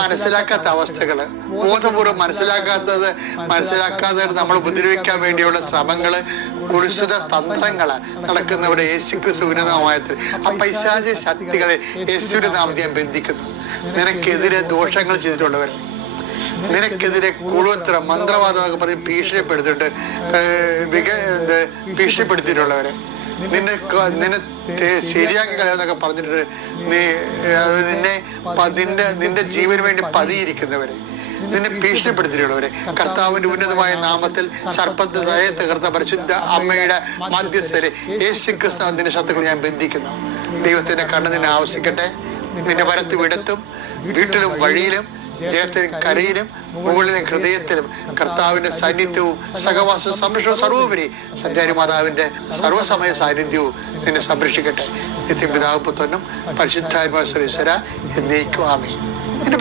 മനസ്സിലാക്കാത്ത അവസ്ഥകള്, ബോധപൂർവ്വം മനസ്സിലാക്കാതെ നമ്മൾ ഉപദ്രവിക്കാൻ വേണ്ടിയുള്ള ശ്രമങ്ങള്, കുരിശിത തന്ത്രങ്ങള് നടക്കുന്നവരെ യേശുക്രിസ്തുവിന്റെ നാമത്തിൽ ആ പൈശാചിക ശക്തികളെ യേശുവിന്റെ നാമത്തിൽ ഞാൻ ബന്ധിക്കുന്നു. നിനക്കെതിരെ ദോഷങ്ങൾ ചെയ്തിട്ടുള്ളവരെ, നിനക്കെതിരെ കുഴുവത്രം മന്ത്രവാദമൊക്കെ പറഞ്ഞ് ഭീഷണിപ്പെടുത്തിയിട്ടുള്ളവരെ, നിന്നെ ശരിയാക്കി കളയാന്നൊക്കെ പറഞ്ഞിട്ട് നിന്റെ ജീവന് വേണ്ടി പതിയിരിക്കുന്നവരെ, നിന്നെ ഭീഷണിപ്പെടുത്തിയിട്ടുള്ളവരെ കർത്താവിന്റെ ഉന്നതമായ നാമത്തിൽ സർപ്പത്തെ തലയെ തകർത്ത പരിശുദ്ധ അമ്മയുടെ മധ്യസ്ഥരെ യേശുക്രിസ്തു നിന്റെ ശത്രുക്കൾ ഞാൻ ബന്ധിക്കുന്നു. ദൈവത്തിന്റെ കണ്ണ് നിന്നെ ആവശ്യിക്കട്ടെ. നിന്റെ വരത്ത് വിടത്തും വീട്ടിലും വഴിയിലും ജയത്തിലും കരയിലും മുകളിലും ഹൃദയത്തിലും കർത്താവിന്റെ സാന്നിധ്യവും സഹവാസവും സംരക്ഷണവും സർവോപരി സഞ്ചാരി മാതാവിന്റെ സർവ്വസമയ സാന്നിധ്യവും നിന്നെ സംരക്ഷിക്കട്ടെ. നിത്യം പിതാവ് പുത്രനും പരിശുദ്ധാത്മാ സർവീശ്വര എന്നേക്കും ആമേൻ.